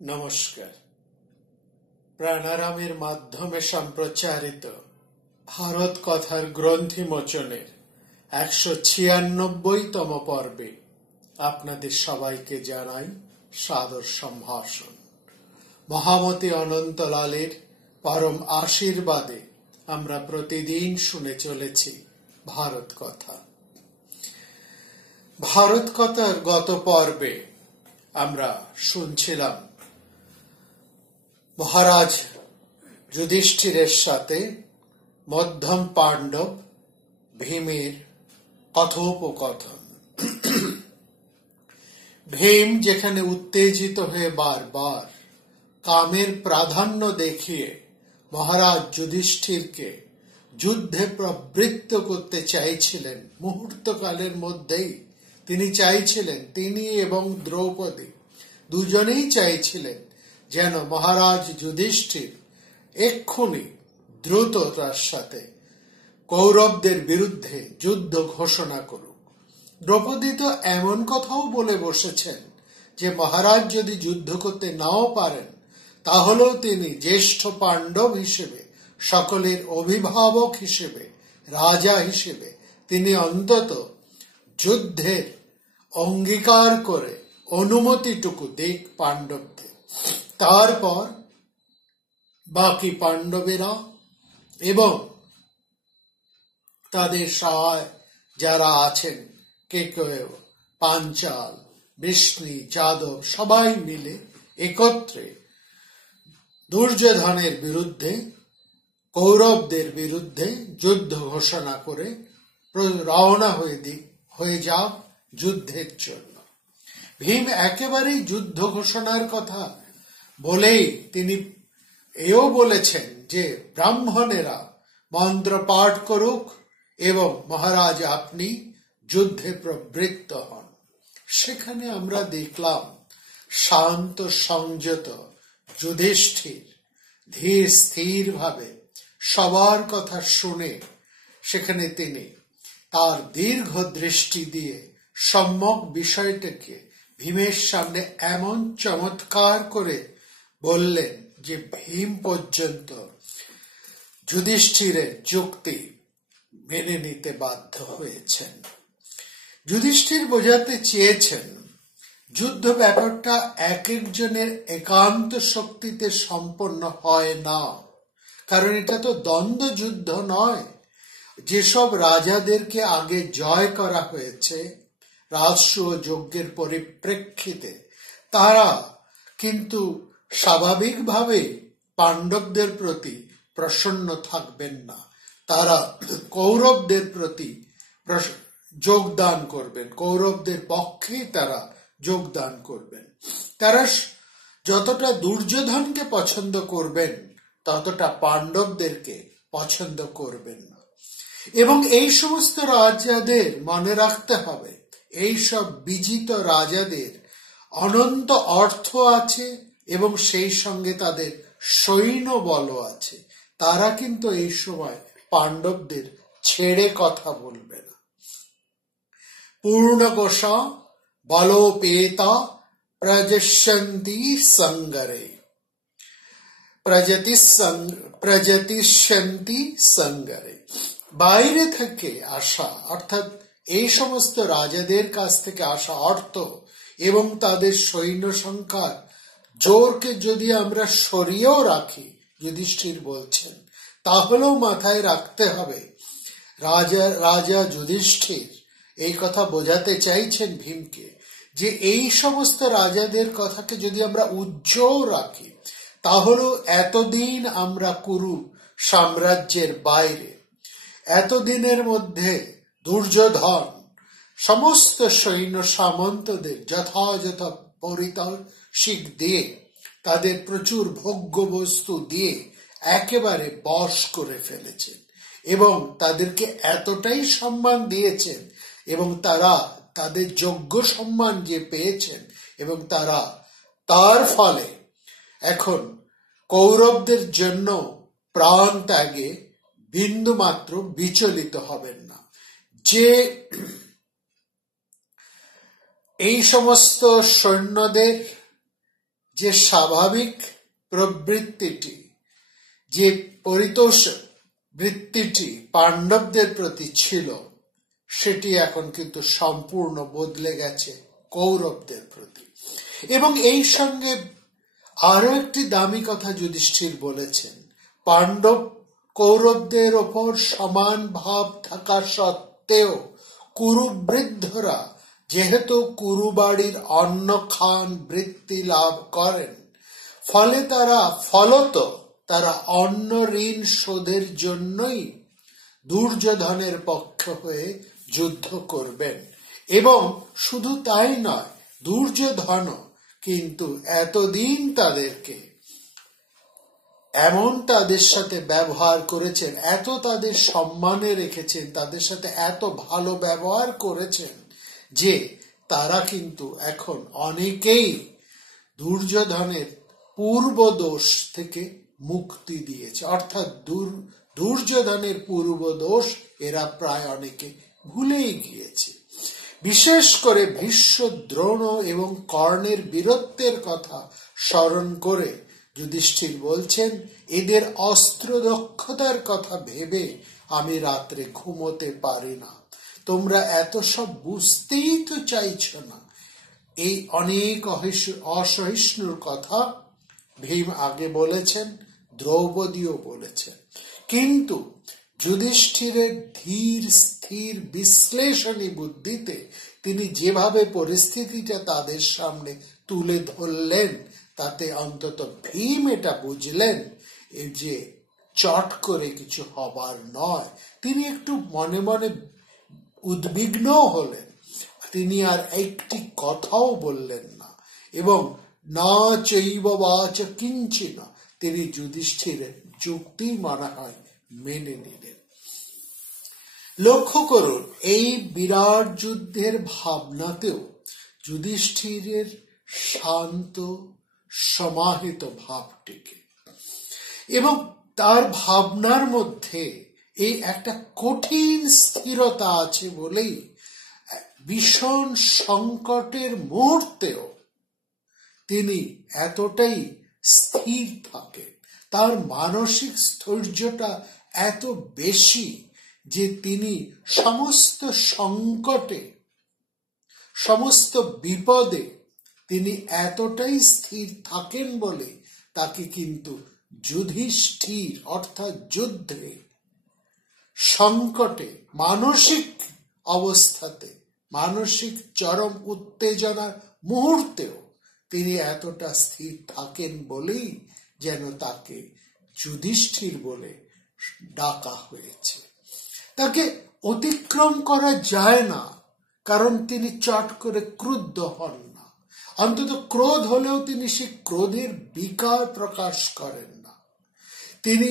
নমস্কার। প্রাণারামের মাধ্যমে সম্প্রচারিত ভারত কথার গ্রন্থি মোচনের 196তম পর্বে আপনাদের সবাইকে জানাই সাদর সম্ভাষণ। মহামতি অনন্তলালের পরম আশীর্বাদে আমরা প্রতিদিন শুনে চলেছি ভারত কথা। ভারত কথার গত পর্বে আমরা শুনছিলাম মহারাজ যুধিষ্ঠিরের সাথে মধ্যম পাণ্ডব ভীমের কথোপকথন। ভীম যেখানে উত্তেজিত হয়ে বারবার কামের প্রাধান্য দেখিয়ে মহারাজ যুধিষ্ঠিরকে যুদ্ধে প্রবৃত্ত করতে চাইছিলেন, মুহূর্তকালের মধ্যেই তিনি চাইছিলেন, তিনি এবং দ্রৌপদী দুজনেই চাইছিলেন যেন মহারাজ যুধিষ্ঠির এক্ষুনি দ্রুততার সাথে কৌরবদের বিরুদ্ধে যুদ্ধ ঘোষণা করুক। দ্রৌপদী তো এমন কথাও বলে বসেছেন যে মহারাজ যদি যুদ্ধ করতে নাও পারেন তাহলেও তিনি জ্যেষ্ঠ পাণ্ডব হিসেবে, সকলের অভিভাবক হিসেবে, রাজা হিসেবে তিনি অন্তত যুদ্ধের অঙ্গীকার করে অনুমতিটুকু দিক পাণ্ডবদের। তারপর বাকি পাণ্ডবেরা এবং তাদের সহায় যারা আছেন, কেকয়, পাঞ্চাল, বৃষ্ণি, যাদব সবাই মিলে একত্রে দুর্যোধনের বিরুদ্ধে, কৌরবদের বিরুদ্ধে যুদ্ধ ঘোষণা করে রওনা হয়ে যাক যুদ্ধের জন্য। ভীম একেবারেই যুদ্ধ ঘোষণার কথা বলেই তিনি এও বলেছেন যে ব্রাহ্মণেরা মন্ত্র পাঠ করুক এবং মহারাজ আপনি যুদ্ধে প্রবৃত্ত হন। সেখানে আমরা দেখলাম শান্ত সংযত যুধিষ্ঠির ধীর স্থির ভাবে সবার কথা শুনে সেখানে তিনি তার দীর্ঘ দৃষ্টি দিয়ে সম্যক বিষয়টাকে ভীমের সামনে এমন চমৎকার করে বললেন যে ভীম পর্যন্ত যুধিষ্ঠিরের যুক্তি মেনে নিতে বাধ্য হয়েছেন। যুধিষ্ঠির বোঝাতে চেয়েছেন যুদ্ধ ব্যাপারটা এক একজনের একান্ত শক্তিতে সম্পন্ন হয় না, কারণ এটা তো দ্বন্দ্ব যুদ্ধ নয়। যেসব রাজাদেরকে আগে জয় করা হয়েছে রাজসূয় যজ্ঞের পরিপ্রেক্ষিতে, তারা কিন্তু স্বাভাবিকভাবে পাণ্ডবদের প্রতি প্রসন্ন থাকবেন না। তারা কৌরবদের প্রতি যোগদান করবেন, কৌরবদের পক্ষেই তারা যোগদান করবেন। তারা যতটা দুর্যোধনকে পছন্দ করবেন ততটা পাণ্ডবদেরকে পছন্দ করবেন না। এবং এই সমস্ত রাজাদের মনে রাখতে হবে, এই সব বিজিত রাজাদের অনন্ত অর্থ আছে এবং সেই সঙ্গে তাদের সৈন্য বলও আছে। তারা কিন্তু এই সময় পাণ্ডবদের ছেড়ে কথা বলবে না। পূর্ণকোষা বলোপেতা প্রজস্যন্তি সঙ্গরে, প্রজতিষ্যন্তি সঙ্গরে। বাইরে থেকে আসা অর্থাৎ এই সমস্ত রাজাদের কাছ থেকে আসা অর্থ এবং তাদের সৈন্য সংখ্যার জোরকে যদি আমরা সরিয়েও রাখি, যুধিষ্ঠির বলছেন, তাহলেও মাথায় রাখতে হবে রাজা যুধিষ্ঠির এই কথা বোঝাতে চাইছেন ভীমকে যে এই সমস্ত রাজাদের কথাকে যদি আমরা উজ্জ্বল রাখি তাহলেও এতদিন আমরা কুরু সাম্রাজ্যের বাইরে, এতদিনের মধ্যে দুর্যোধন সমস্ত সৈন্য সামন্তদের যথাযথ পারিতোষিক দিয়ে, তাদের প্রচুর ভোগ্য বস্তু দিয়ে একেবারে বশ করে ফেলেছেন এবং তাদেরকে এতটাই সম্মান দিয়েছেন এবং তারা তাদের যোগ্য সম্মান যে পেয়েছেন এবং তারা তার ফলে এখন কৌরবদের জন্য প্রাণ ত্যাগে বিন্দু মাত্র বিচলিত হবেন না। যে এই সমস্ত সৈন্যদের যে স্বাভাবিক প্রবৃত্তিটি, যে পরিতোষ বৃত্তিটি পাণ্ডবদের প্রতি ছিল, সেটি এখন কিন্তু সম্পূর্ণ বদলে গেছে কৌরবদের প্রতি। এবং এই সঙ্গে আরো একটি দামি কথা যুধিষ্ঠির বলেছেন, পাণ্ডব কৌরবদের ওপর সমান ভাব থাকা সত্ত্বেও কুরুবৃদ্ধরা যেহেতু কুরুবাড়ির অন্ন খান বৃত্তি লাভ করেন, ফলত তারা অন্ন ঋণ শোধের জন্যই দুর্যোধনের পক্ষ হয়ে যুদ্ধ করবেন। এবং শুধু তাই নয়, দুর্যোধন কিন্তু এতদিন তাদেরকে এমন তাদের সাথে ব্যবহার করেছেন, এত তাদের সম্মানে রেখেছেন, তাদের সাথে এত ভালো ব্যবহার করেছেন যে তারা কিন্তু এখন অনেকেই দুর্যোধনের পূর্ব দোষ থেকে মুক্তি দিয়েছে। অর্থাৎ দুর্যোধনের পূর্ব দোষ এরা প্রায় অনেকে ভুলেই গিয়েছে। বিশেষ করে ভীষ্ম, দ্রোণ এবং কর্ণের বীরত্বের কথা স্মরণ করে যুধিষ্ঠির বলছেন, এদের অস্ত্র দক্ষতার কথা ভেবে আমি রাত্রে ঘুমোতে পারি না। তোমরা এত সব বুঝতেই তো চাইছ না। এই অনেক অসহিষ্ণুর কথা ভীম আগে বলেছেন, দ্রৌপদীও বলেছেন, কিন্তু যুধিষ্ঠিরের ধীর স্থির বিশ্লেষণী বুদ্ধিতে তিনি যেভাবে পরিস্থিতিটা তাদের সামনে তুলে ধরলেন, তাতে অন্তত ভীম এটা বুঝলেন যে চট করে কিছু হবার নয়। তিনি একটু মনে মনে উদ্বিগ্ন হলেন। তিনি আর একটি কথাও বললেন না এবং না চৈব বাচ কিঞ্চিন, তিনি যুধিষ্ঠিরের যুক্তি মনে হয় মেনে নিলেন। লক্ষ্য করুন, এই বিরাট যুদ্ধের ভাবনাতেও যুধিষ্ঠিরের শান্ত সমাহিত ভাবটিকে, এবং তার ভাবনার মধ্যে এই একটা কঠিন স্থিরতা আছে বলেই ভীষণ সংকটের মুহূর্তেও তিনি এতটাই স্থির থাকেন। তার মানসিক স্থৈর্যটা এত বেশি যে তিনি সমস্ত সংকটে, সমস্ত বিপদে তিনি এতটাই স্থির থাকেন বলে তাকে কিন্তু যুধিষ্ঠির অর্থাৎ যুদ্ধে, সংকটে, মানসিক অবস্থাতে, মানসিক চরম উত্তেজনার মুহূর্তেও তিনি এতটা স্থির থাকেন বলেই যেন তাকে যুধিষ্ঠির বলে ডাকা হয়েছে। তাকে অতিক্রম করা যায় না, কারণ তিনি চট করে ক্রুদ্ধ হন না। অন্তত ক্রোধ হলেও তিনি সে ক্রোধের বিকার প্রকাশ করেন না। তিনি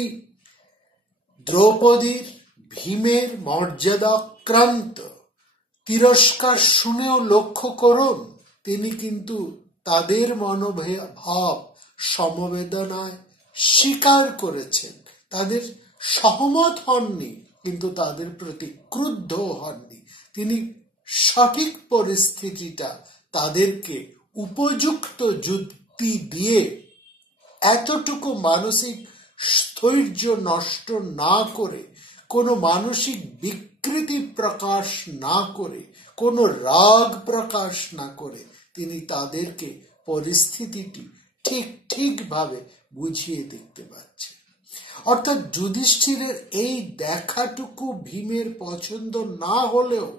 দ্রৌপদীর, ভীমের মর্যাদাক্রান্ত তিরস্কার শুনেও লক্ষ্য করুন, তিনি কিন্তু তাদের মনোভাব সমবেদনায় স্বীকার করেছেন। তাদের সহমত হননি, কিন্তু তাদের প্রতি ক্রুদ্ধ হননি। তিনি সঠিক পরিস্থিতিটা তাদেরকে উপযুক্ত যুক্তি দিয়ে এতটুকু মানসিক স্থৈর্য নষ্ট না করে, কোনো মানসিক বিকৃতি প্রকাশ না করে, কোনো রাগ প্রকাশ না করে তিনি তাদেরকে পরিস্থিতিটি ঠিকভাবে বুঝিয়ে দেখতে পাচ্ছেন। অর্থাৎ যুধিষ্ঠিরের এই দেখাটুকু ভীমের পছন্দ না হলেও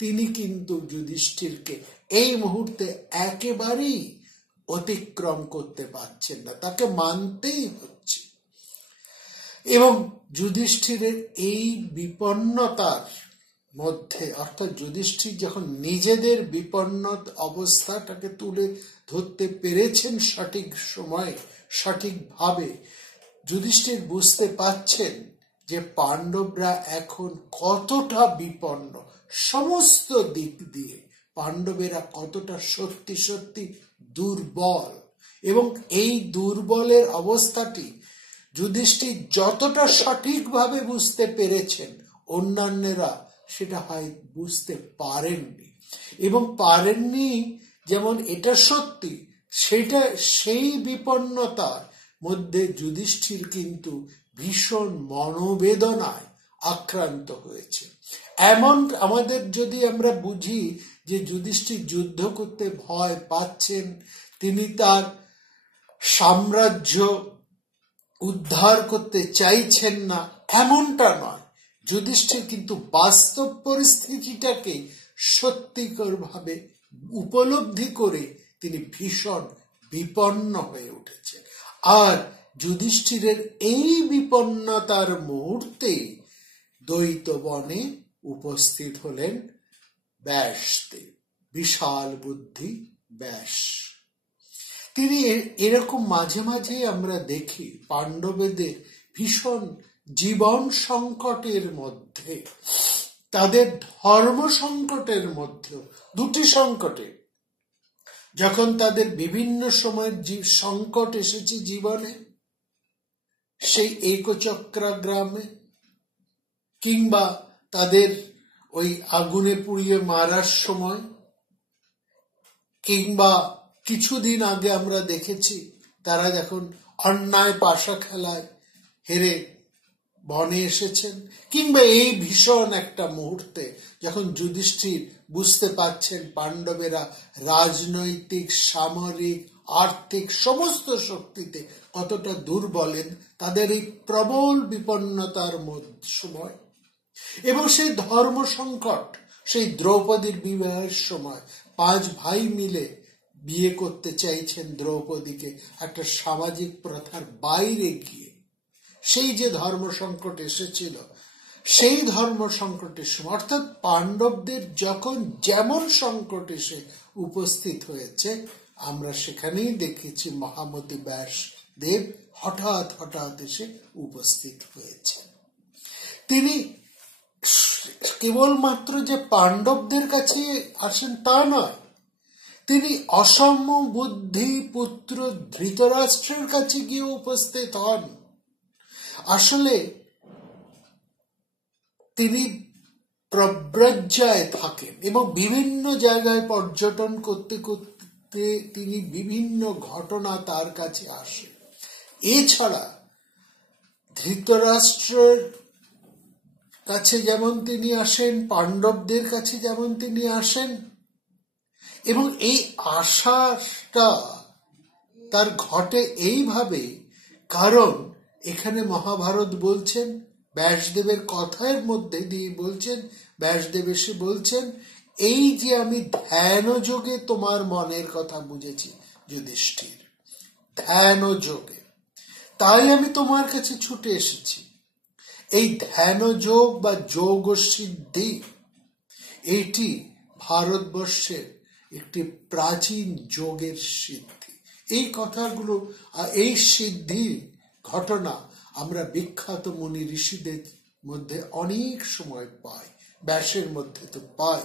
তিনি কিন্তু যুধিষ্ঠিরকে এই মুহূর্তে একেবারেই অতিক্রম করতে পারছেন না, তাকে মানতেই হচ্ছে। এবং যুধিষ্ঠিরের এই বিপন্নতার মধ্যে, অর্থাৎ যুধিষ্ঠির যখন নিজেদের বিপন্ন অবস্থাটাকে তুলে ধরতে পেরেছেন সঠিক সময়ে, সঠিকভাবে, যুধিষ্ঠির বুঝতে পাচ্ছেন যে পাণ্ডবরা এখন কতটা বিপন্ন, সমস্ত দিক দিয়ে পাণ্ডবেরা কতটা সত্যি সত্যি দুর্বল। এবং এই দুর্বলের অবস্থাটি যুধিষ্ঠির যতটা সঠিকভাবে বুঝতে পেরেছেন, অন্যান্যরা সেটা হয় বুঝতে পারেননি। এবং পারেননি যেমন এটা সত্যি, সেটা সেই বিপন্নতার মধ্যে যুধিষ্ঠির কিন্তু ভীষণ মনোবেদনায় আক্রান্ত হয়েছে। এমন আমাদের যদি আমরা বুঝি যে যুধিষ্ঠির যুদ্ধ করতে ভয় পাচ্ছেন, তিনি তার সাম্রাজ্য উদ্ধার করতে চাইছেন না, এমনটা নয়। যুধিষ্ঠির কিন্তু বাস্তব পরিস্থিতিটাকে সত্যিকার ভাবে উপলব্ধি করে তিনি ভীষণ বিপন্ন হয়ে উঠেছেন। আর যুধিষ্ঠিরের এই বিপন্নতার মুহূর্তে দ্বৈত বনে উপস্থিত হলেন ব্যাসদেব, বিশাল বুদ্ধি ব্যাস। তিনি এরকম মাঝে মাঝে আমরা দেখি পাণ্ডবদের ভীষণ জীবন সংকটের মধ্যে, তাদের ধর্ম সংকটের মধ্যে, দুটি সংকটে, যখন তাদের বিভিন্ন সময় সংকট এসেছে জীবনে, সেই একচক্রা গ্রামে, কিংবা তাদের ওই আগুনে পুড়িয়ে মারার সময়, কিংবা কিছুদিন আগে আমরা দেখেছি তারা যখন অন্যায় পাশা খেলায় হেরে বনে এসেছেন, কিংবা এই ভীষণ একটা মুহূর্তে যখন যুধিষ্ঠির বুঝতে পারছেন পাণ্ডবেরা রাজনৈতিক, সামরিক, আর্থিক সমস্ত শক্তিতে কতটা দুর্বলেন, তাদের এই প্রবল বিপন্নতার সময়, এবং সেই ধর্ম সংকট, সেই দ্রৌপদীর বিবাহের সময় 5 ভাই মিলে বিয়ে করতে চাইছেন দ্রৌপদীকে একটা সামাজিক প্রথার বাইরে গিয়ে, সেই যে ধর্ম সংকট এসেছিল, সেই ধর্ম সংকটের সময়, অর্থাৎ পাণ্ডবদের যখন যেমন সংকট এসে উপস্থিত হয়েছে, আমরা সেখানেই দেখেছি মহামতি ব্যাসদেব হঠাৎ হঠাৎ এসে উপস্থিত হয়েছে। তিনি কেবলমাত্র যে পাণ্ডবদের কাছে আসেন তা নয়, তিনি অসম বুদ্ধি পুত্র ধৃতরাষ্ট্রের কাছে গিয়ে উপস্থিত হন। আসলে তিনি প্রব্রজ্যায় থাকেন এবং বিভিন্ন জায়গায় পর্যটন করতে করতে তিনি বিভিন্ন ঘটনা তার কাছে আসে। এছাড়া ধৃতরাষ্ট্রের কাছে যেমন তিনি আসেন, পাণ্ডবদের কাছে যেমন তিনি আসেন, এবং এই আশাটা তার ঘটে এইভাবে, কারণ এখানে মহাভারত বলছেন, ব্যাসদেবের কথার মধ্যে দিয়ে বলছেন, ব্যাসদেব এসে বলছেন, এই যে আমি ধ্যান যোগে তোমার মনের কথা বুঝেছি যুধিষ্ঠির, ধ্যান যোগে, তাই আমি তোমার কাছে ছুটে এসেছি। এই ধ্যান যোগ বা যোগ সিদ্ধি, এইটি ভারতবর্ষের একটি প্রাচীন যোগের সিদ্ধি। এই কথাগুলো, এই সিদ্ধির ঘটনা আমরা বিখ্যাত মুনি ঋষিদের মধ্যে অনেক সময় পাই, ব্যাসের মধ্যে তো পাই।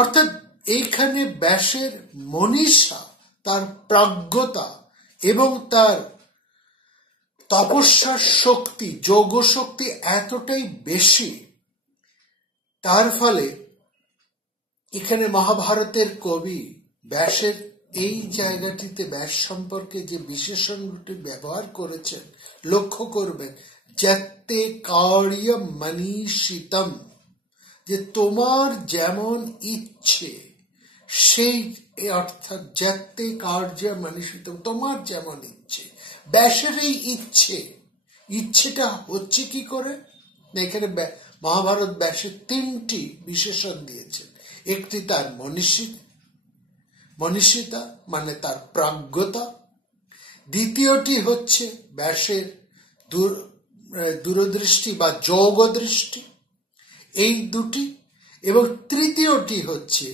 অর্থাৎ এইখানে ব্যাসের মনীষা, তার প্রাজ্ঞতা এবং তার তপস্যার শক্তি, যোগ শক্তি এতটাই বেশি, তার ফলে এখানে মহাভারতের কবি ব্যাসের এই জায়গাটিতে ব্যাস সম্পর্কে যে বিশেষণটি ব্যবহার করেছেন, লক্ষ্য করবেন, যত্তে কার্য মনীষিতম, যে তোমার যেমন ইচ্ছে সেই, অর্থাৎ যত্তে কার্য মনীষিতম, তোমার যেমন ইচ্ছে। ব্যাসের এই ইচ্ছেটা হচ্ছে কি করে? এখানে মহাভারত ব্যাসের 3টি বিশেষণ দিয়েছেন। একটি তার মনীষিতা, মানে তার প্রাজ্ঞতা। দ্বিতীয়টি হচ্ছে ব্যাসের দূরদৃষ্টি বা যোগ দৃষ্টি, এই দুটি। এবং তৃতীয়টি হচ্ছে,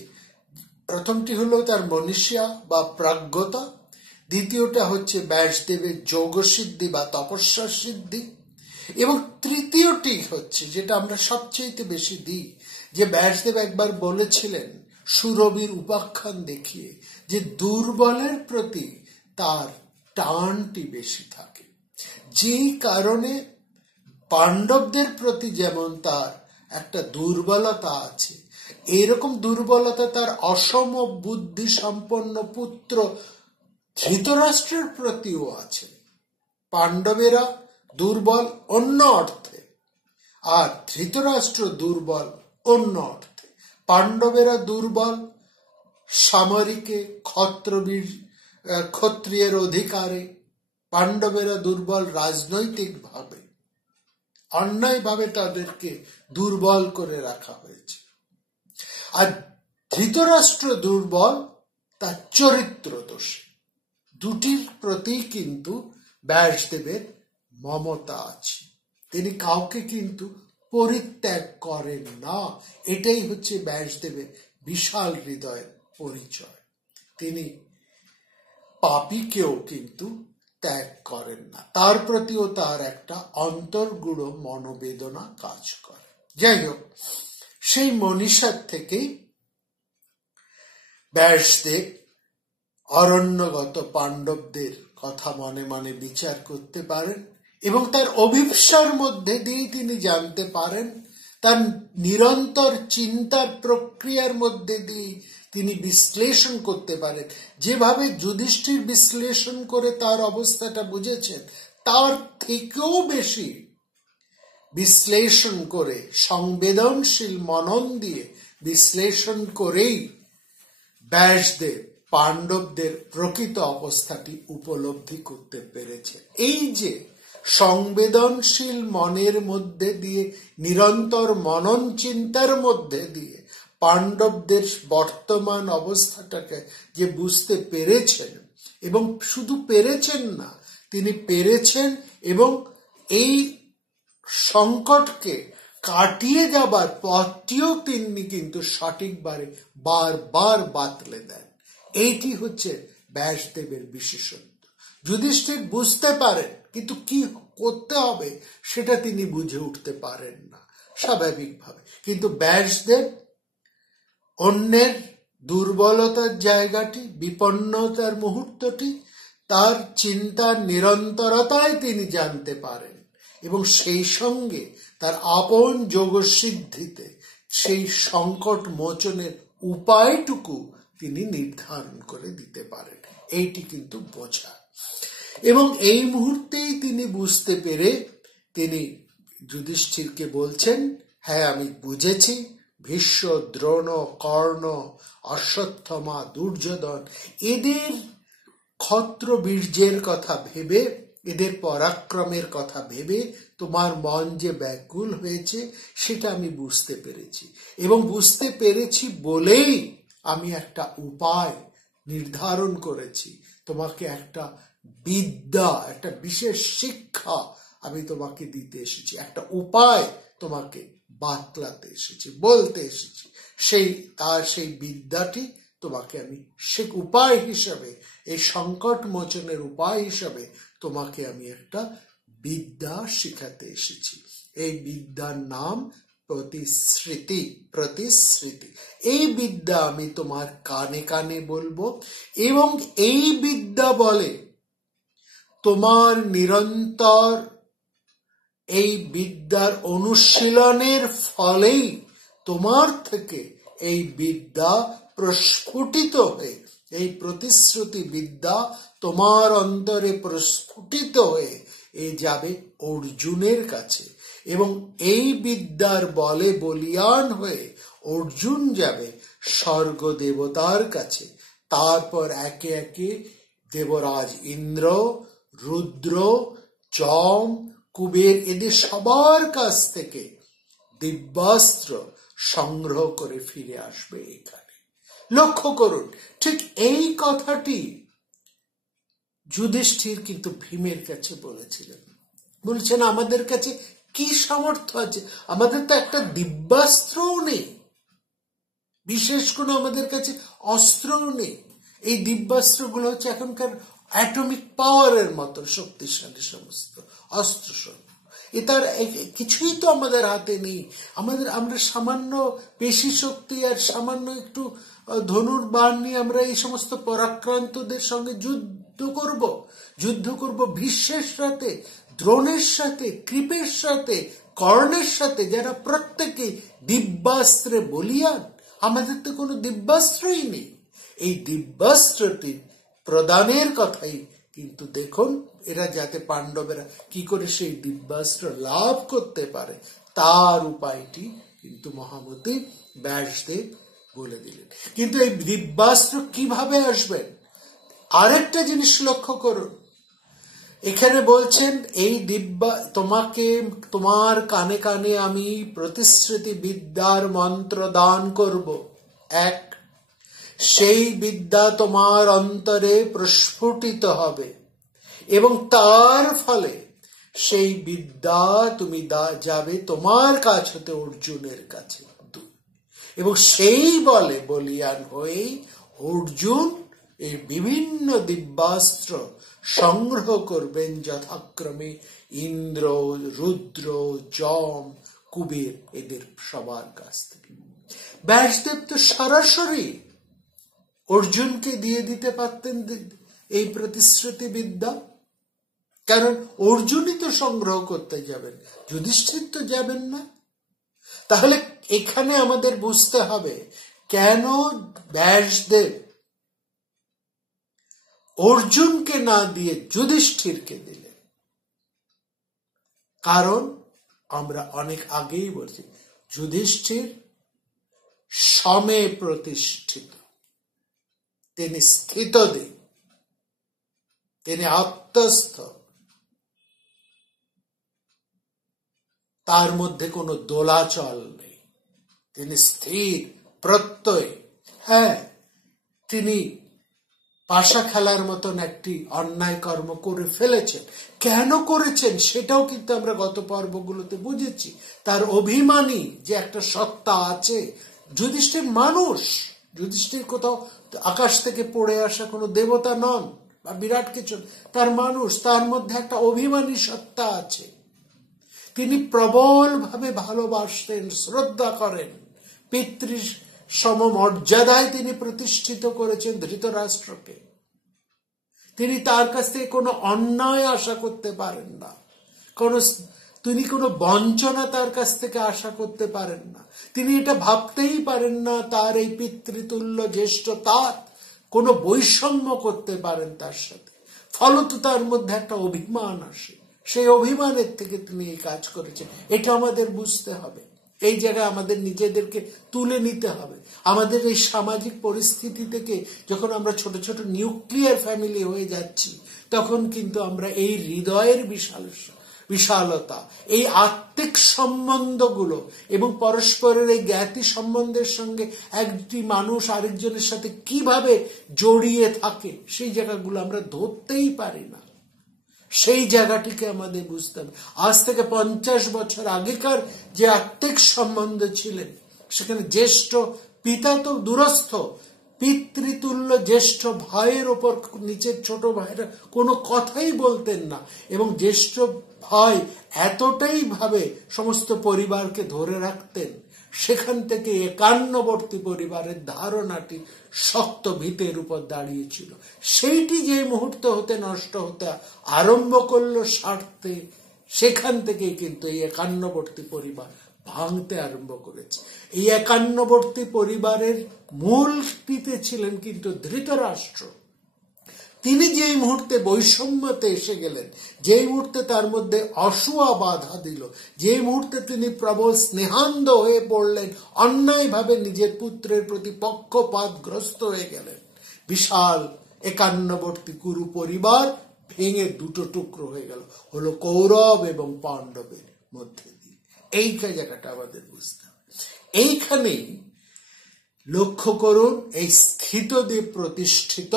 প্রথমটি হলো তার মনীষা বা প্রাজ্ঞতা, দ্বিতীয়টা হচ্ছে ব্যাসদেবের যোগ সিদ্ধি বা তপস্যা সিদ্ধি, এবং তৃতীয়টি হচ্ছে যেটা আমরা সবচেয়ে বেশি দিই, যে ব্যাসদেব একবার বলেছিলেন সুরবির উপাখ্যান দেখিয়ে, যে দুর্বলের প্রতি তার টানটি বেশি থাকে। যেই কারণে পাণ্ডবদের প্রতি যেমন তার একটা দুর্বলতা আছে, এরকম দুর্বলতা তার অসম বুদ্ধি সম্পন্ন পুত্র ধৃতরাষ্ট্রের প্রতিও আছে। পাণ্ডবেরা দুর্বল অন্য অর্থে, আর ধৃতরাষ্ট্র দুর্বল অন্য অর্থে। পাণ্ডবেরা দুর্বল সামরিকে, ক্ষত্রিয়ের অধিকারে। পাণ্ডবেরা দুর্বল রাজনৈতিক ভাবে, অন্যায়ভাবে তাদেরকে দুর্বল করে রাখা হয়েছে। আর ধৃতরাষ্ট্র দুর্বল তার চরিত্র দোষে। দুটির প্রতি কিন্তু ব্যাসদেবের মমতা আছে। তিনি কাউকে কিন্তু পরিত্যাগ করেন না। এটাই হচ্ছে ব্যাসদেবের বিশাল হৃদয়ের পরিচয়। তিনি পাপীকেও কিন্তু ত্যাগ করেন না, তার প্রতিও তার একটা অন্তর্গূঢ় মনোবেদনা কাজ করে। যাই হোক, সেই মনীষার থেকেই ব্যাসদেব অরণ্যগত পাণ্ডবদের কথা মনে মনে বিচার করতে পারেন এবং তার অভিপ্সার মধ্যে দিয়ে তিনি জানতে পারেন, তার নিরন্তর চিন্তার প্রক্রিয়ার মধ্যে দিয়ে তিনি বিশ্লেষণ করতে পারেন। যেভাবে যুধিষ্ঠির বিশ্লেষণ করে তার অবস্থাটা বুঝেছেন, তার থেকেও বেশি বিশ্লেষণ করে, সংবেদনশীল মনন দিয়ে বিশ্লেষণ করেই ব্যাসদেব পাণ্ডবদের প্রকৃত অবস্থাটি উপলব্ধি করতে পেরেছে। এই যে সংবেদনশীল মনের মধ্যে দিয়ে, নিরন্তর মনন চিন্তার মধ্যে দিয়ে পাণ্ডবদের বর্তমান অবস্থাটাকে যে বুঝতে পেরেছেন, এবং শুধু পেরেছেন না, তিনি পেরেছেন এবং এই সংকটকে কাটিয়ে যাবার পথটিও তিনি কিন্তু সঠিকভাবে বারবার বাতলে দেন। এইটি হচ্ছে ব্যাসদেবের বিশেষত্ব। যুধিষ্ঠির বুঝতে পারেন, কিন্তু কি করতে হবে সেটা তিনি বুঝে উঠতে পারেন না স্বাভাবিকভাবে। কিন্তু ব্যাসদেব অন্যের দুর্বলতার জায়গাটি, বিপন্নতার মুহূর্তটি তার চিন্তার নিরন্তরতায় তিনি জানতে পারেন, এবং সেই সঙ্গে তার আপন যোগসিদ্ধিতে সেই সংকট মোচনের উপায়টুকু তিনি নির্ধারণ করে দিতে পারেন। এইটি কিন্তু বোঝা। এবং এই মুহূর্তেই তিনি বুঝতে পেরে তিনি যুধিষ্ঠিরকে বলছেন, হ্যাঁ আমি বুঝেছি, ভীষ্ম, দ্রোণ, কর্ণ, অশ্বত্থামা, দুর্যোধন, এদের ক্ষত্রবীর্যের কথা ভেবে, এদের পরাক্রমের কথা ভেবে তোমার মন যে ব্যাকুল হয়েছে সেটা আমি বুঝতে পেরেছি, এবং বুঝতে পেরেছি বলেই আমি একটা উপায় নির্ধারণ করেছি। তোমাকে একটা বিদ্যা, একটা বিশেষ শিক্ষা আমি তোমাকে দিতে এসেছি, একটা উপায় তোমাকে বাতলাতে এসেছি, বলতে এসেছি। সেই বিদ্যাটি তোমাকে আমি সে উপায় হিসাবে, এই সংকট মোচনের উপায় হিসাবে তোমাকে আমি একটা বিদ্যা শিখাতে এসেছি। এই বিদ্যার নাম প্রতিশ্রুতি। প্রতিশ্রুতি, এই বিদ্যা আমি তোমার কানে কানে বলবো, এবং এই বিদ্যা বলে তোমার নিরন্তর এই বিদ্যার অনুশীলনের ফলেই তোমার থেকে এই বিদ্যা প্রস্ফুটিত হয়ে, এই প্রতিশ্রুতি বিদ্যা তোমার অন্তরে প্রস্ফুটিত হয়ে এ যাবে অর্জুনের কাছে, এবং এই বিদ্যার বলে বলিয়ান হয়ে অর্জুন যাবে স্বর্গ দেবতার কাছে। তারপর একে একে দেবরাজ ইন্দ্র, রুদ্র, যম, কুবের, এদের সবার কাছ থেকে দিব্যাস্ত্র সংগ্রহ করে ফিরে আসবে এখানে। লক্ষ্য করুন, ঠিক এই কথাটি যুধিষ্ঠির কিন্তু ভীমের কাছে বলেছিলেন। বলছেন, আমাদের কাছে কি সামর্থ্য আছে? আমাদের তো একটা দিব্যাস্ত্রও নেই, বিশেষ কোনো আমাদের কাছে অস্ত্রও নেই। এই দিব্যাস্ত্রগুলো হচ্ছে এখনকার অ্যাটমিক পাওয়ারের মতো শক্তিশালী সমস্ত অস্ত্র। এটার কিছুই তো আমাদের হাতে নেই। আমরা সামান্য পেশি শক্তি আর সামান্য একটু ধনুর বাণ নিয়ে আমরা এই সমস্ত পরাক্রান্তদের সঙ্গে যুদ্ধ করব ভীষ্মের সাথে, দ্রোণের সাথে, কৃপের সাথে, কর্ণের সাথে, যারা প্রত্যেকে দিব্যাস্ত্রে বলিয়ান। আমাদের তো কোনো দিব্যাস্ত্রই নেই। এই দিব্যাস্ত্রটি প্রদানের কথাই কিন্তু দেখুন, এরা যাতে পাণ্ডবেরা কি করে সেই দিব্যাস্ত্র লাভ করতে পারে তার উপায়টি কিন্তু মহামতি ব্যাসদেব বলে দিলেন। কিন্তু এই দিব্যাস্ত্র কিভাবে আসবেন, আরেকটা জিনিস লক্ষ্য করুন। এখানে বলছেন এই দিব্যা তোমাকে, তোমার কানে কানে আমি প্রতিশ্রুতি বিদ্যার মন্ত্র দান করব। এক, সেই বিদ্যা তোমার অন্তরে প্রস্ফুটিত হবে এবং তার ফলে সেই বিদ্যা তুমি যাবে তোমার কাছ হতে অর্জুনের কাছে, এবং সেই বলে বলিয়ান হয়ে অর্জুন এই বিভিন্ন দিব্যাস্ত্র সংগ্রহ করবেন যথাক্রমে ইন্দ্র, রুদ্র, যম, কুবের এদের সবার কাছ থেকে। ব্যাসদেব তো সরাসরি অর্জুনকে দিয়ে দিতে পারতেন এই প্রতিশ্রুতি বিদ্যা, কারণ অর্জুনই তো সংগ্রহ করতে যাবেন, যুধিষ্ঠির তো যাবেন না। তাহলে এখানে আমাদের বুঝতে হবে কেন ব্যাসদেব অর্জুনকে না দিয়ে যুধিষ্ঠিরকে দিলেন। কারণ আমরা অনেক আগেই বলছি, যুধিষ্ঠির সমে প্রতিষ্ঠিত, তিনি স্থিতদেব, তিনি আত্মস্থ, তার মধ্যে কোনো দোলাচল নেই, তিনি স্থির প্রত্যয়। হ্যাঁ, তিনি পাশা খেলার মতন একটি অন্যায় কর্ম করে ফেলেছেন, কেন করেছেন সেটাও কিন্তু আমরা গত পর্বগুলোতে বুঝেছি। তার অভিমানী যে একটা সত্তা আছে, যুধিষ্ঠির মানুষ, যুধিষ্ঠির কোথাও আকাশ থেকে পড়ে আসা কোনো দেবতা নন বা বিরাট কিছু, তার মানুষ, তার মধ্যে একটা অভিমানী সত্তা আছে। তিনি প্রবলভাবে ভালোবাসতেন, শ্রদ্ধা করেন, পিতৃ সমমর্যাদায় তিনি প্রতিষ্ঠিত করেছেন ধৃতরাষ্ট্রকে। তিনি তার কাছ থেকে কোনো অন্যায় আশা করতে পারেন না, তিনি কোনো বঞ্চনা তার কাছ থেকে আশা করতে পারেন না। তিনি এটা ভাবতেই পারেন না তার এই পিতৃতুল্য জ্যেষ্ঠ তার কোনো বৈষম্য করতে পারেন তার সাথে। ফলত তার মধ্যে একটা অভিমান আসে, সেই অভিমানের থেকে তিনি এই কাজ করেছেন। এটা আমাদের বুঝতে হবে, এই জায়গায় আমাদের নিজেদেরকে তুলে নিতে হবে। আমাদের এই সামাজিক পরিস্থিতি থেকে যখন আমরা ছোট ছোট নিউক্লিয়ার ফ্যামিলি হয়ে যাচ্ছি, তখন কিন্তু আমরা এই হৃদয়ের বিশালতা, এই আত্মিক সম্বন্ধগুলো এবং পরস্পরের এই জ্ঞাতি সম্বন্ধের সঙ্গে একটি মানুষ আরেকজনের সাথে কিভাবে জড়িয়ে থাকে, সেই জায়গাগুলো আমরা ধরতেই পারি না। সেই জায়গাটিকে আমাদের বুঝতে হবে। আজ থেকে 50 বছর আগেকার যে আত্মিক সম্বন্ধ ছিলেন, সেখানে জ্যেষ্ঠ পিতা তো দূরস্থ, পিতৃতুল্য জ্যেষ্ঠ ভাইয়ের ওপর নিচের ছোট ভাইরা কোনো কথাই বলতেন না, এবং জ্যেষ্ঠ ভাই এতটাই ভাবে সমস্ত পরিবারকে ধরে রাখতেন, সেখান থেকে একান্নবর্তী পরিবারের ধারণাটি শক্ত ভিতের উপর দাঁড়িয়েছিল। সেইটি যে মুহূর্ত হতে নষ্ট হতে আরম্ভ করলো স্বার্থে, সেখান থেকেই কিন্তু এই একান্নবর্তী পরিবার ভাঙতে আরম্ভ করেছে। এই একান্নবর্তী পরিবারের মূলটিতে ছিলেন কিন্তু ধৃতরাষ্ট্র। তিনি যেই মুহূর্তে বৈষম্যতে এসে গেলেন, যেই মুহূর্তে তার মধ্যে অসূয়া বাধা দিল, যেই মুহূর্তে তিনি প্রবল স্নেহান্ধ হয়ে পড়লেন, অন্যায়ভাবে নিজের পুত্রের প্রতি পক্ষপাতগ্রস্ত হয়ে গেলেন, বিশাল একান্নবর্তী কুরু পরিবার ভেঙে দুটো টুকরো হয়ে গেল, হলো কৌরব এবং পাণ্ডবের মধ্যে দিয়ে। এই জায়গাটা আমাদের বুঝতে হবে। এইখানেই লক্ষ্য করুন, এই স্থিতদেব প্রতিষ্ঠিত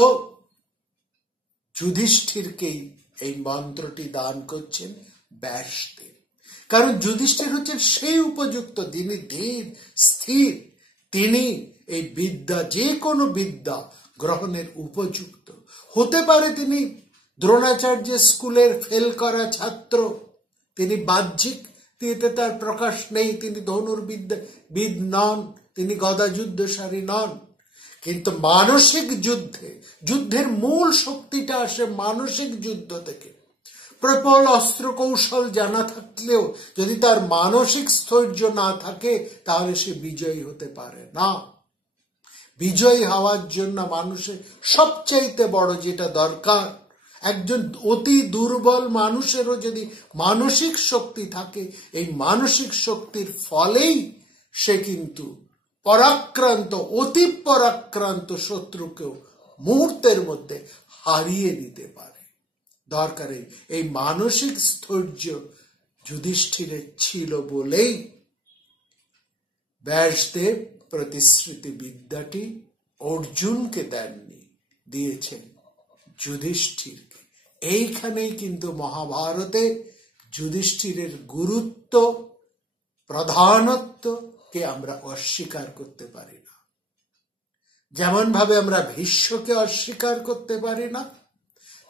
যুধিষ্ঠিরকেই এই মন্ত্রটি দান করছেন ব্যাসদেব। কারণ যুধিষ্ঠির হচ্ছেন সেই উপযুক্ত, যিনি ধীর স্থির, তিনি এই বিদ্যা, যে কোনো বিদ্যা গ্রহণের উপযুক্ত। হতে পারে তিনি দ্রোণাচার্য স্কুলের ফেল করা ছাত্র, তিনি বাহ্যিক দিতে তার প্রকাশ নেই, তিনি ধনুর্বিদ নন, তিনি গদাযুদ্ধশালী নন, কিন্তু মানসিক যুদ্ধের মূল শক্তিটা আসে মানসিক যুদ্ধ থেকে। প্রবল অস্ত্র কৌশল জানা থাকলেও যদি তার মানসিক স্থৈর্য না থাকে, তাহলে সে বিজয়ী হতে পারে না। বিজয়ী হওয়ার জন্য মানুষের সবচাইতে বড় যেটা দরকার, একজন অতি দুর্বল মানুষেরও যদি মানসিক শক্তি থাকে, এই মানসিক শক্তির ফলেই সে কিন্তু পরাক্রান্ত, অতি পরাক্রান্ত শত্রুকেও মুহূর্তের মধ্যে হারিয়ে দিতে পারে। দরকারে এই মানসিক স্থৈর্য যুধিষ্ঠিরের ছিল বলেই ব্যাসদেব প্রতিশ্রুতি বিদ্যাটি অর্জুনকে দেননি, দিয়েছেন যুধিষ্ঠিরকে। এইখানেই কিন্তু মহাভারতে যুধিষ্ঠিরের গুরুত্ব, প্রধানত্বকে আমরা অস্বীকার করতে পারি না। যেমন ভাবে আমরা ভীষ্মকে অস্বীকার করতে পারি না,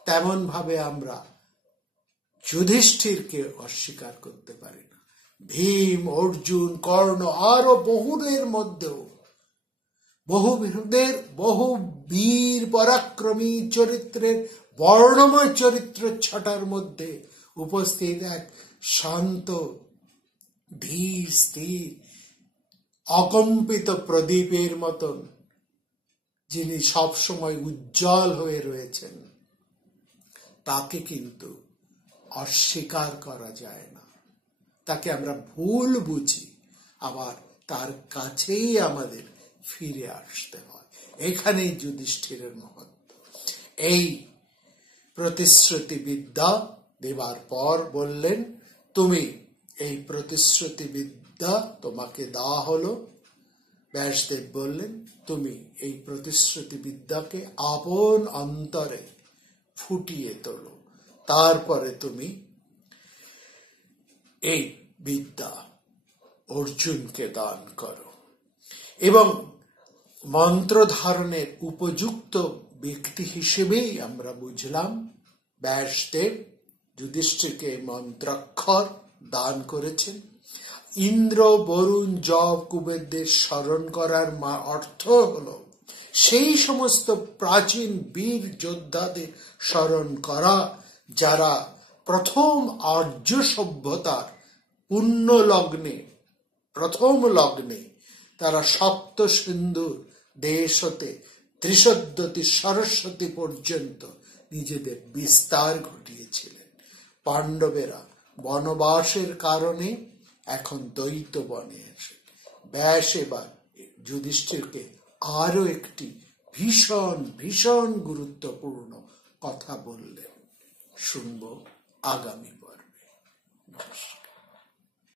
তেমন ভাবে আমরা যুধিষ্ঠিরকে অস্বীকার করতে পারি না। ভীম, অর্জুন, কর্ণ আরো বহুদের মধ্যেও বহু বীর পরাক্রমী চরিত্রের বর্ণময় চরিত্র ছটার মধ্যে উপস্থিত এক শান্ত, ধীর, স্থির, অকম্পিত প্রদীপের মতন যিনি সবসময় উজ্জ্বল হয়ে রয়েছেন, তাকে কিন্তু অস্বীকার করা যায় না। তাকে আমরা ভুল বুঝি, আবার তার কাছেই আমাদের ফিরে আসতে হয়। এখানেই যুধিষ্ঠিরের মহত্ব। এই প্রতিশ্রুতি বিদ্যা দেবার পর বললেন, তুমি এই প্রতিশ্রুতি বিদ্যা তোমাকে দেওয়া হলো। ব্যাসদেব বললেন, তুমি এই প্রতিশ্রুতি বিদ্যাকে আপন অন্তরে ফুটিয়ে তোলো, তারপরে তুমি এই বিদ্যা অর্জুনকে দান করো। এবং মন্ত্র ধারণের উপযুক্ত ব্যক্তি হিসেবেই আমরা বুঝলাম ব্যাসদেব যুধিষ্ঠিরকে মন্ত্রাক্ষর দান করেছেন। ইন্দ্র, বরুণ, যব, কুবেরদের স্মরণ করার অর্থ হলো সেই সমস্ত প্রাচীন বীর যোদ্ধাদের স্মরণ করা, যারা প্রথম আর্য সভ্যতার পুণ্য লগ্নে, প্রথম লগ্নে তারা সপ্ত সিন্ধুর দেশ হতে ত্রিশদ্বতী সরস্বতী পর্যন্ত নিজেদের বিস্তার ঘটিয়েছিলেন। পাণ্ডবেরা বনবাসের কারণে এখন দ্বৈত বনে এসে ব্যাস এবার যুধিষ্ঠিরকে আরো একটি ভীষণ ভীষণ গুরুত্বপূর্ণ কথা বললেন। শুনবো আগামী পর্বে।